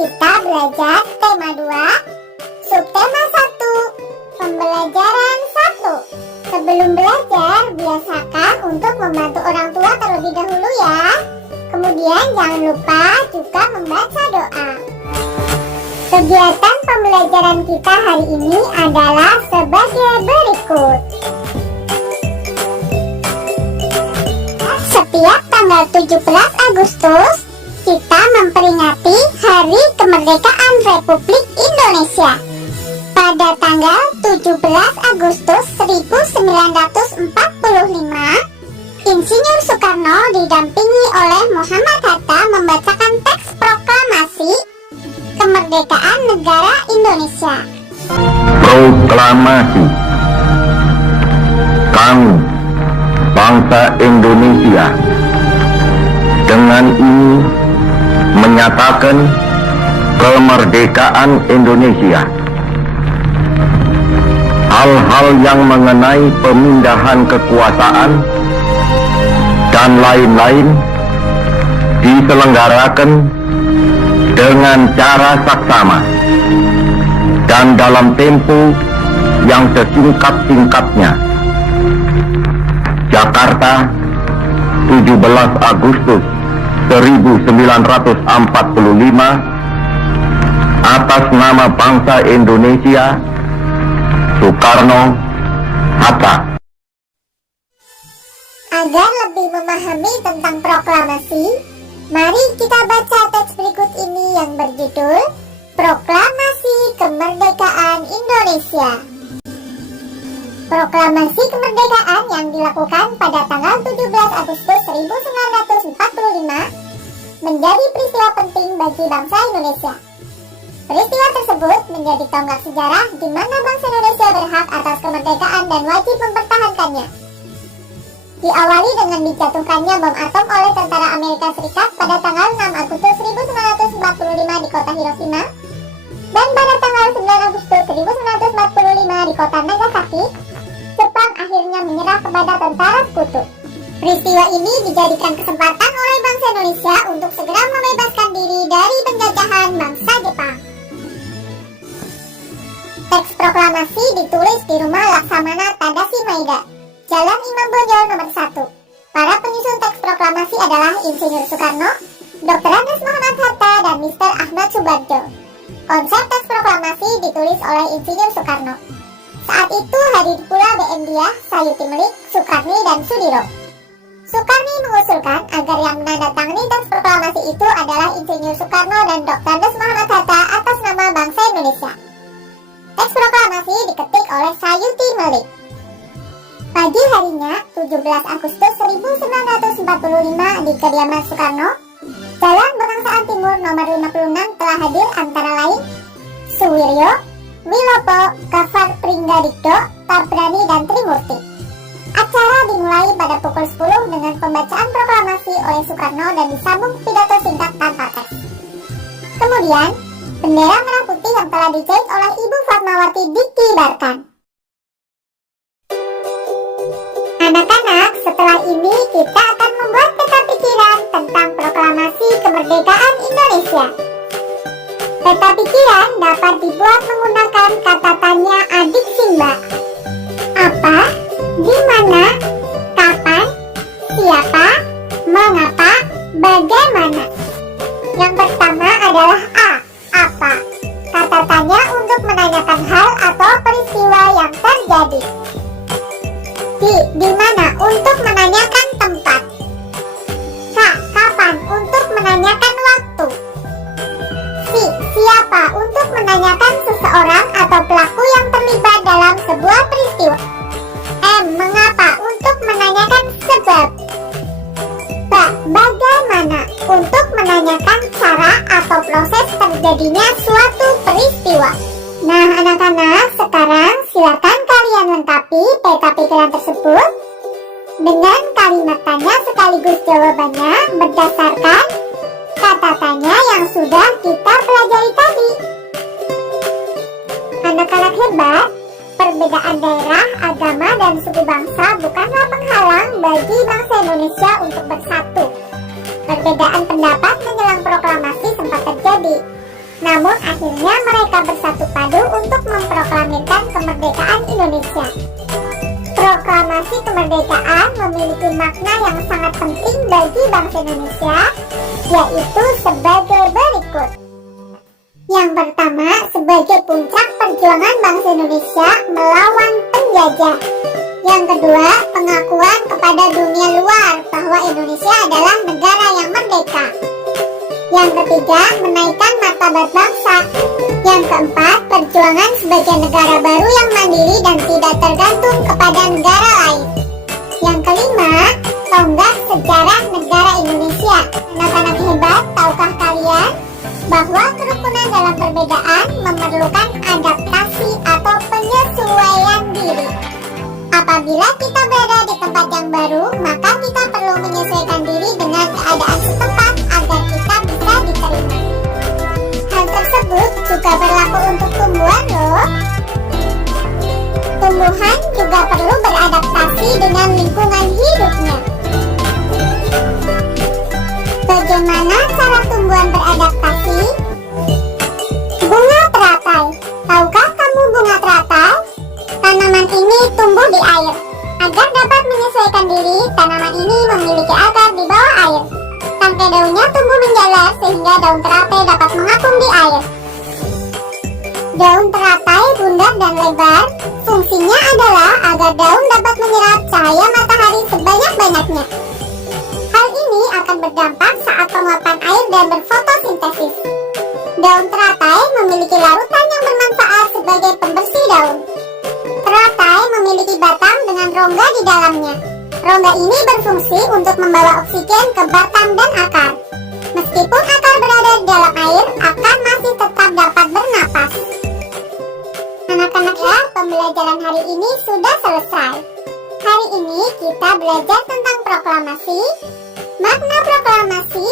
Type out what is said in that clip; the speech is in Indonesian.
kita belajar tema 2, subtema 1, pembelajaran 1. Sebelum belajar, biasakan untuk membantu orang tua terlebih dahulu ya. Kemudian jangan lupa juga membaca doa. Kegiatan pembelajaran kita hari ini adalah sebagai berikut. Setiap tanggal 17 Agustus, kita memperingati Hari Kemerdekaan Republik Indonesia. Pada tanggal 17 Agustus 1945, Insinyur Soekarno didampingi oleh Muhammad Hatta membacakan teks proklamasi kemerdekaan negara Indonesia. Proklamasi. Kami, bangsa Indonesia, dengan ini menyatakan kemerdekaan Indonesia. Hal-hal yang mengenai pemindahan kekuasaan dan lain-lain diselenggarakan dengan cara saksama dan dalam tempo yang sesingkat-singkatnya. Jakarta, 17 Agustus 1945, atas nama bangsa Indonesia, Soekarno Hatta. Agar lebih memahami tentang proklamasi, mari kita baca teks berikut ini yang berjudul Proklamasi Kemerdekaan Indonesia. Proklamasi kemerdekaan yang dilakukan pada tanggal 17 Agustus 1945 menjadi peristiwa penting bagi bangsa Indonesia. Peristiwa tersebut menjadi tonggak sejarah di mana bangsa Indonesia berhak atas kemerdekaan dan wajib mempertahankannya. Diawali dengan dijatuhkannya bom atom oleh tentara Amerika Serikat pada tanggal 6 Agustus 1945 di kota Hiroshima, dan pada tanggal 9 Agustus 1945 di kota Nagasaki, Jepang akhirnya menyerah kepada tentara sekutu. Peristiwa ini dijadikan kesempatan oleh bangsa Indonesia untuk segera membebaskan diri dari penjajahan bangsa Jepang. Teks proklamasi ditulis di rumah Laksamana Tadashi Maeda, Jalan Imam Bonjol nomor 1. Para penyusun teks proklamasi adalah Insinyur Soekarno, Dr. Andes Muhammad Hatta, dan Mr. Ahmad Subarjo. Konsep teks proklamasi ditulis oleh Insinyur Soekarno. Saat itu hadir pula BM Diah, Sayuti Melik, Soekarni, dan Sudiro. Soekarni mengusulkan agar yang menandatangani teks proklamasi itu adalah Insinyur Soekarno dan Dr. Andes Muhammad Hatta atas nama bangsa Indonesia. Teks proklamasi diketik oleh Sayuti Melik. Pagi harinya, 17 Agustus 1945 di kediaman Soekarno, Jalan Bagangsaan Timur nomor 56 telah hadir antara lain Suwiryo, Wilopo, Gafar Pringgadikdo, Tabrani, dan Trimurti. Acara dimulai pada pukul 10 dengan pembacaan proklamasi oleh Soekarno dan disambung pidato singkat tanpa teks. Kemudian, bendera merah putih yang telah dijahit oleh Ibu Fatmawati dikibarkan. Anak-anak, setelah ini kita akan membuat peta pikiran tentang proklamasi kemerdekaan Indonesia. Peta pikiran dapat dibuat menggunakan kata tanya adik Simba. Apa, di mana, kapan, siapa, mengapa, bagaimana. Yang pertama adalah A, apa. Kata tanya untuk menanyakan hal atau peristiwa yang terjadi. Di mana untuk menanyakan tempat. K, kapan untuk menanyakan waktu. Siapa untuk menanyakan seseorang atau pelaku yang terlibat dalam sebuah peristiwa. M, mengapa untuk menanyakan sebab. Bagaimana untuk menanyakan cara atau proses terjadinya suatu peristiwa. Nah anak-anak, sekarang silakan kalian lengkapi peta pikiran tersebut dengan kalimat tanya sekaligus jawabannya berdasarkan kata tanya yang sudah kita pelajari tadi. Anak-anak hebat, perbedaan daerah, agama, dan suku bangsa bukanlah penghalang bagi bangsa Indonesia untuk bersatu. Perbedaan pendapat menjelang proklamasi sempat terjadi. Namun akhirnya mereka bersatu padu untuk memproklamirkan kemerdekaan Indonesia. Proklamasi kemerdekaan memiliki makna yang sangat penting bagi bangsa Indonesia, yaitu sebagai berikut. Yang pertama, sebagai puncak perjuangan bangsa Indonesia melawan penjajah. Yang kedua, pengakuan kepada dunia luar bahwa Indonesia adalah negara yang merdeka. Yang ketiga, menaikkan martabat bangsa. Yang keempat, perjuangan sebagai negara baru yang mandiri dan tidak tergantung kepada negara lain. Yang kelima, tonggak sejarah negara Indonesia. Anak-anak hebat, tahukah kalian bahwa kerukunan dalam perbedaan memerlukan adaptasi atau penyesuaian diri. Apabila kita berada di tempat yang baru, maka kita perlu menyesuaikan diri dengan keadaan setempat agar kita bisa diterima. Hal tersebut juga berlaku untuk tumbuhan loh. Tumbuhan juga perlu beradaptasi dengan lingkungan hidupnya. Bagaimana cara tumbuhan beradaptasi? Bunga teratai. Tahukah kamu bunga teratai? Tanaman ini tumbuh di air. Agar dapat menyesuaikan diri, tanaman ini memiliki akar di bawah air. Tangkai daunnya tumbuh menjalar sehingga daun teratai dapat mengapung di air. Daun teratai bundar dan lebar. Fungsinya adalah agar daun dapat menyerap cahaya matahari sebanyak-banyaknya. Hal ini akan berdampak saat penguapan air dan berfotosintesis. Daun teratai memiliki larutan yang bermanfaat sebagai pembersih daun. Teratai memiliki batang dengan rongga di dalamnya. Rongga ini berfungsi untuk membawa oksigen ke batang dan akar. Meskipun akar berada di dalam air, akar masih tetap dapat bernapas. Anak-anak ya, pembelajaran hari ini sudah selesai. Hari ini kita belajar tentang proklamasi. Makna proklamasi